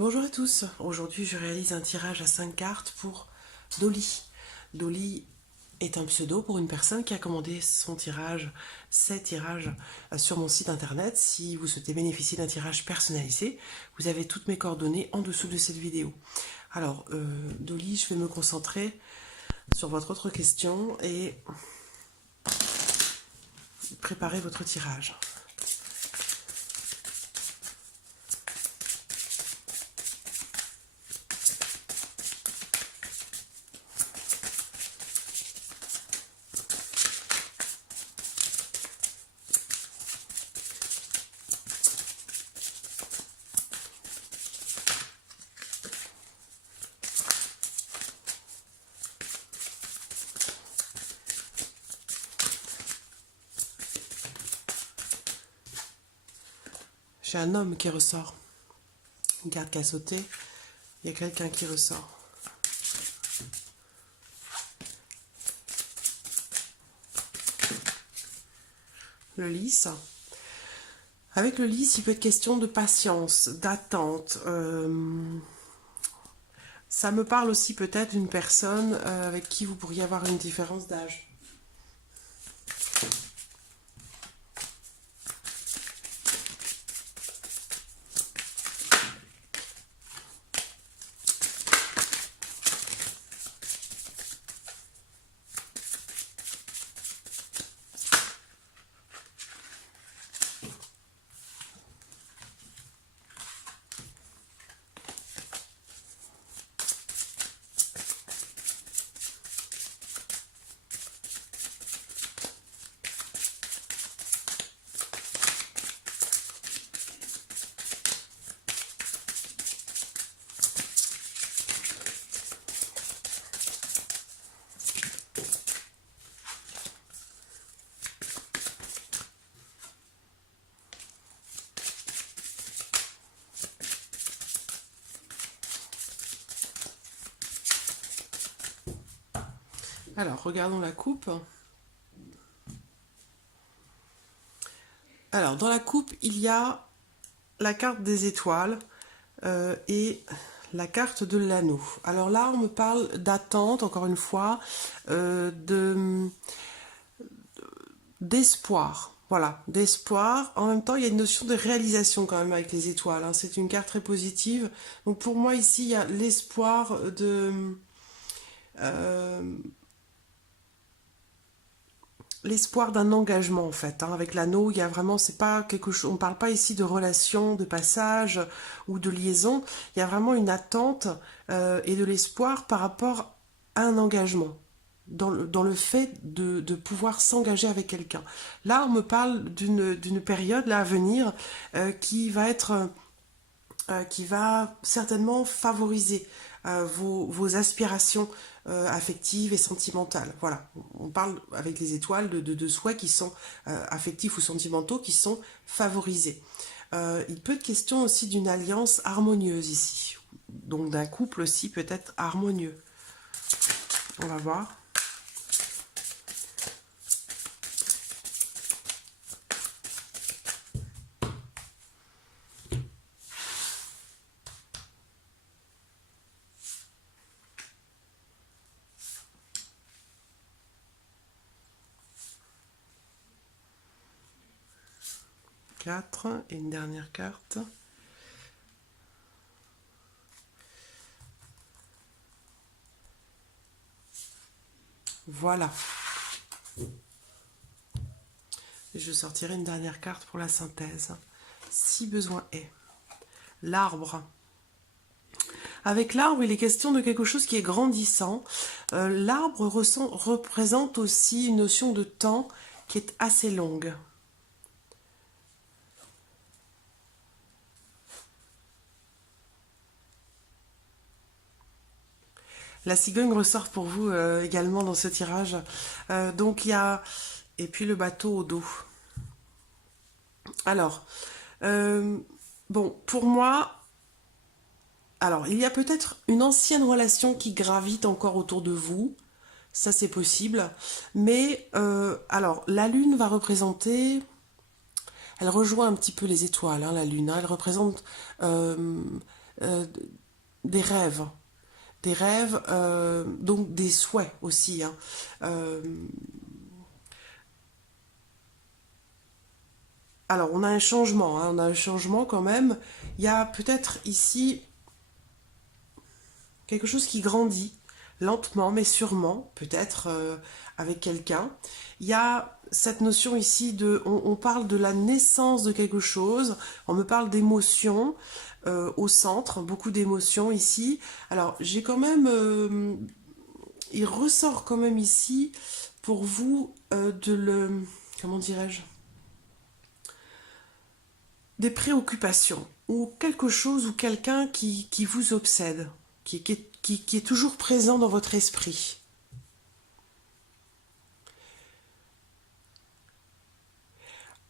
Bonjour à tous, aujourd'hui je réalise un tirage à 5 cartes pour Dolly. Dolly est un pseudo pour une personne qui a commandé ses tirages sur mon site internet. Si vous souhaitez bénéficier d'un tirage personnalisé, vous avez toutes mes coordonnées en dessous de cette vidéo. Alors, Dolly, je vais me concentrer sur votre autre question et préparer votre tirage. J'ai un homme qui ressort. Une carte qui a sauté. Il y a quelqu'un qui ressort. Le lys. Avec le lys, il peut être question de patience, d'attente. Ça me parle aussi peut-être d'une personne avec qui vous pourriez avoir une différence d'âge. Alors, regardons la coupe. Alors, dans la coupe, il y a la carte des étoiles et la carte de l'anneau. Alors là, on me parle d'attente, encore une fois, d'espoir. Voilà, d'espoir. En même temps, il y a une notion de réalisation quand même avec les étoiles, hein. C'est une carte très positive. Donc pour moi, ici, il y a l'espoir l'espoir d'un engagement en fait, hein. Avec l'anneau, il y a vraiment, c'est pas quelque chose, on parle pas ici de relation, de passage ou de liaison. Il y a vraiment une attente et de l'espoir par rapport à un engagement. Dans le fait de pouvoir s'engager avec quelqu'un. Là, on me parle d'une période là, à venir qui va être qui va certainement favoriser vos aspirations affectives et sentimentales. Voilà, on parle avec les étoiles de souhaits qui sont affectifs ou sentimentaux qui sont favorisés. Il peut être question aussi d'une alliance harmonieuse ici, donc d'un couple aussi peut-être harmonieux. On va voir. Quatre et une dernière carte. Voilà. Je sortirai une dernière carte pour la synthèse, si besoin est. L'arbre. Avec l'arbre, il est question de quelque chose qui est grandissant. L'arbre représente aussi une notion de temps qui est assez longue. La cigogne ressort pour vous également dans ce tirage. Donc il y a... Et puis le bateau au dos. Alors, bon, pour moi... Alors, il y a peut-être une ancienne relation qui gravite encore autour de vous. Ça, c'est possible. Mais, alors, la lune va représenter... Elle rejoint un petit peu les étoiles, hein, la lune. Hein. Elle représente euh, des rêves. Des rêves, donc des souhaits aussi, hein. Euh, alors, on a un changement, hein, on a un changement quand même. Il y a peut-être ici quelque chose qui grandit, lentement mais sûrement, peut-être avec quelqu'un. Il y a cette notion ici de, on parle de la naissance de quelque chose, on me parle d'émotions au centre, beaucoup d'émotions ici. Alors, j'ai quand même, il ressort quand même ici pour vous comment dirais-je, des préoccupations ou quelque chose ou quelqu'un qui vous obsède, qui est toujours présent dans votre esprit.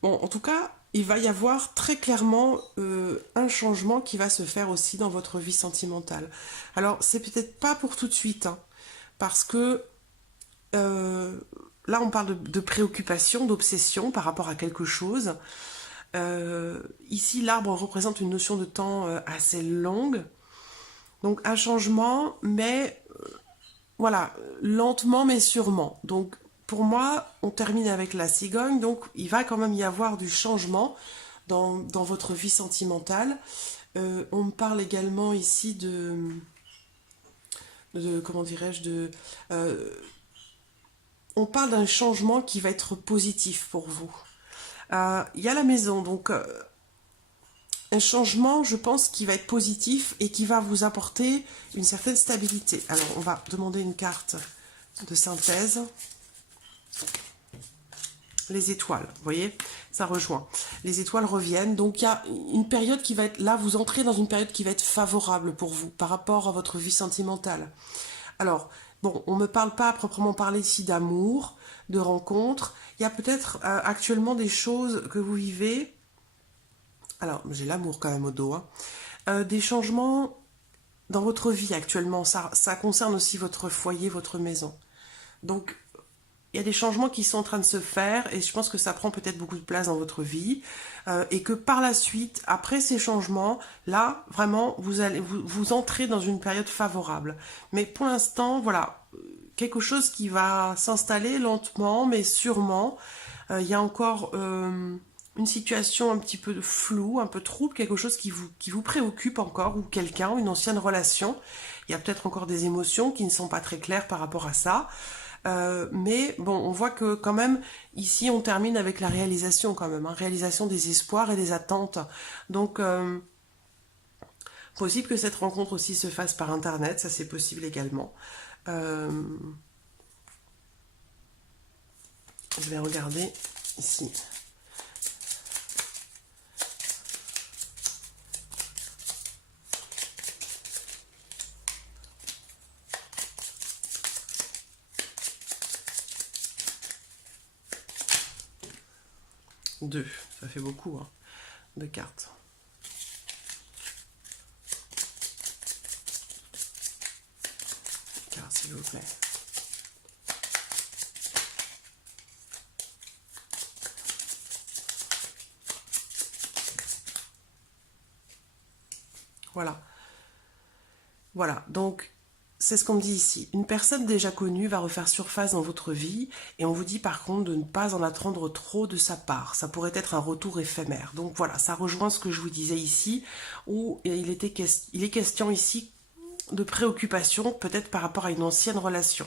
Bon, en tout cas, il va y avoir très clairement un changement qui va se faire aussi dans votre vie sentimentale. Alors, c'est peut-être pas pour tout de suite, hein, parce que euh, là, on parle de préoccupation, d'obsession par rapport à quelque chose. Ici, l'arbre représente une notion de temps assez longue. Donc, un changement, mais voilà, lentement mais sûrement. Donc, pour moi, on termine avec la cigogne. Donc, il va quand même y avoir du changement dans votre vie sentimentale. On me parle également ici comment dirais-je, on parle d'un changement qui va être positif pour vous. Il y a la maison, donc un changement, je pense, qui va être positif et qui va vous apporter une certaine stabilité. Alors, on va demander une carte de synthèse. Les étoiles, vous voyez, ça rejoint. Les étoiles reviennent, donc il y a une période qui va être, là vous entrez dans une période qui va être favorable pour vous, par rapport à votre vie sentimentale. Alors, bon, on ne me parle pas à proprement parler ici d'amour, de rencontres, il y a peut-être actuellement des choses que vous vivez, alors j'ai l'amour quand même au dos, hein. Des changements dans votre vie actuellement, ça concerne aussi votre foyer, votre maison. Donc, il y a des changements qui sont en train de se faire et je pense que ça prend peut-être beaucoup de place dans votre vie et que par la suite, après ces changements, là, vraiment, vous entrez dans une période favorable. Mais pour l'instant, voilà, quelque chose qui va s'installer lentement mais sûrement. Il y a encore une situation un petit peu floue, un peu trouble, quelque chose qui vous préoccupe encore ou quelqu'un, une ancienne relation. Il y a peut-être encore des émotions qui ne sont pas très claires par rapport à ça. Mais bon, on voit que quand même, ici, on termine avec la réalisation quand même, hein, réalisation des espoirs et des attentes. Donc, possible que cette rencontre aussi se fasse par Internet, ça c'est possible également. Euh, je vais regarder ici. Deux, ça fait beaucoup, hein, de cartes. Cartes, s'il vous plaît. Voilà. Voilà, donc c'est ce qu'on me dit ici. Une personne déjà connue va refaire surface dans votre vie et on vous dit par contre de ne pas en attendre trop de sa part. Ça pourrait être un retour éphémère. Donc voilà, ça rejoint ce que je vous disais ici où il est question ici de préoccupation peut-être par rapport à une ancienne relation.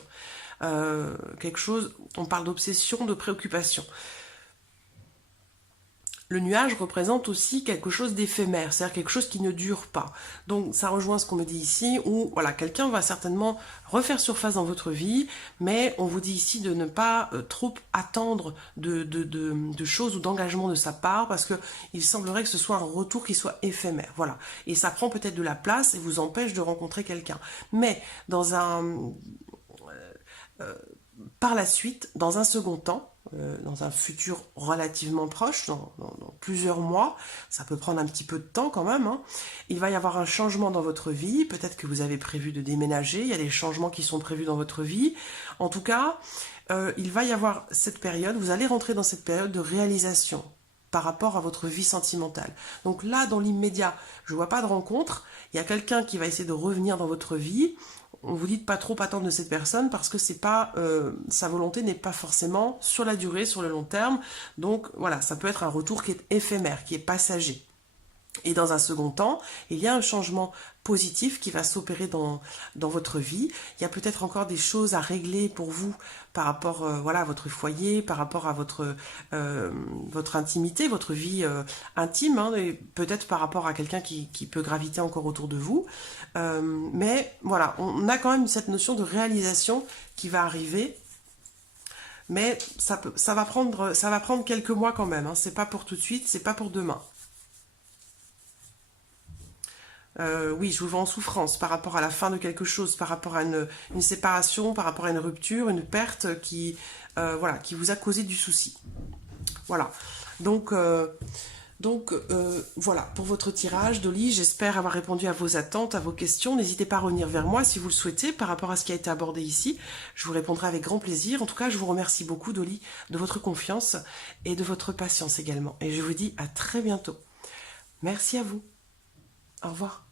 Quelque chose, on parle d'obsession, de préoccupation. Le nuage représente aussi quelque chose d'éphémère, c'est-à-dire quelque chose qui ne dure pas. Donc ça rejoint ce qu'on me dit ici, où voilà, quelqu'un va certainement refaire surface dans votre vie, mais on vous dit ici de ne pas trop attendre de choses ou d'engagements de sa part, parce que il semblerait que ce soit un retour qui soit éphémère. Voilà. Et ça prend peut-être de la place et vous empêche de rencontrer quelqu'un. Mais dans par la suite, dans un second temps, dans un futur relativement proche, dans plusieurs mois, ça peut prendre un petit peu de temps quand même, hein, il va y avoir un changement dans votre vie, peut-être que vous avez prévu de déménager, il y a des changements qui sont prévus dans votre vie. En tout cas, il va y avoir cette période, vous allez rentrer dans cette période de réalisation. par rapport à votre vie sentimentale. Donc là, dans l'immédiat, je ne vois pas de rencontre. Il y a quelqu'un qui va essayer de revenir dans votre vie. On vous dit de pas trop attendre de cette personne parce que c'est pas sa volonté n'est pas forcément sur la durée, sur le long terme. Donc voilà, ça peut être un retour qui est éphémère, qui est passager. Et dans un second temps, il y a un changement positif qui va s'opérer dans votre vie. Il y a peut-être encore des choses à régler pour vous par rapport voilà, à votre foyer, par rapport à votre intimité, votre vie intime, hein, et peut-être par rapport à quelqu'un qui peut graviter encore autour de vous. Mais voilà, on a quand même cette notion de réalisation qui va arriver. Mais ça va prendre quelques mois quand même. Hein. C'est pas pour tout de suite, c'est pas pour demain. Oui, je vous vois en souffrance par rapport à la fin de quelque chose, par rapport à une séparation, par rapport à une rupture, une perte voilà, qui vous a causé du souci. Voilà. Donc, voilà, pour votre tirage, Dolly, j'espère avoir répondu à vos attentes, à vos questions. N'hésitez pas à revenir vers moi si vous le souhaitez par rapport à ce qui a été abordé ici. Je vous répondrai avec grand plaisir. En tout cas, je vous remercie beaucoup, Dolly, de votre confiance et de votre patience également. Et je vous dis à très bientôt. Merci à vous. Au revoir.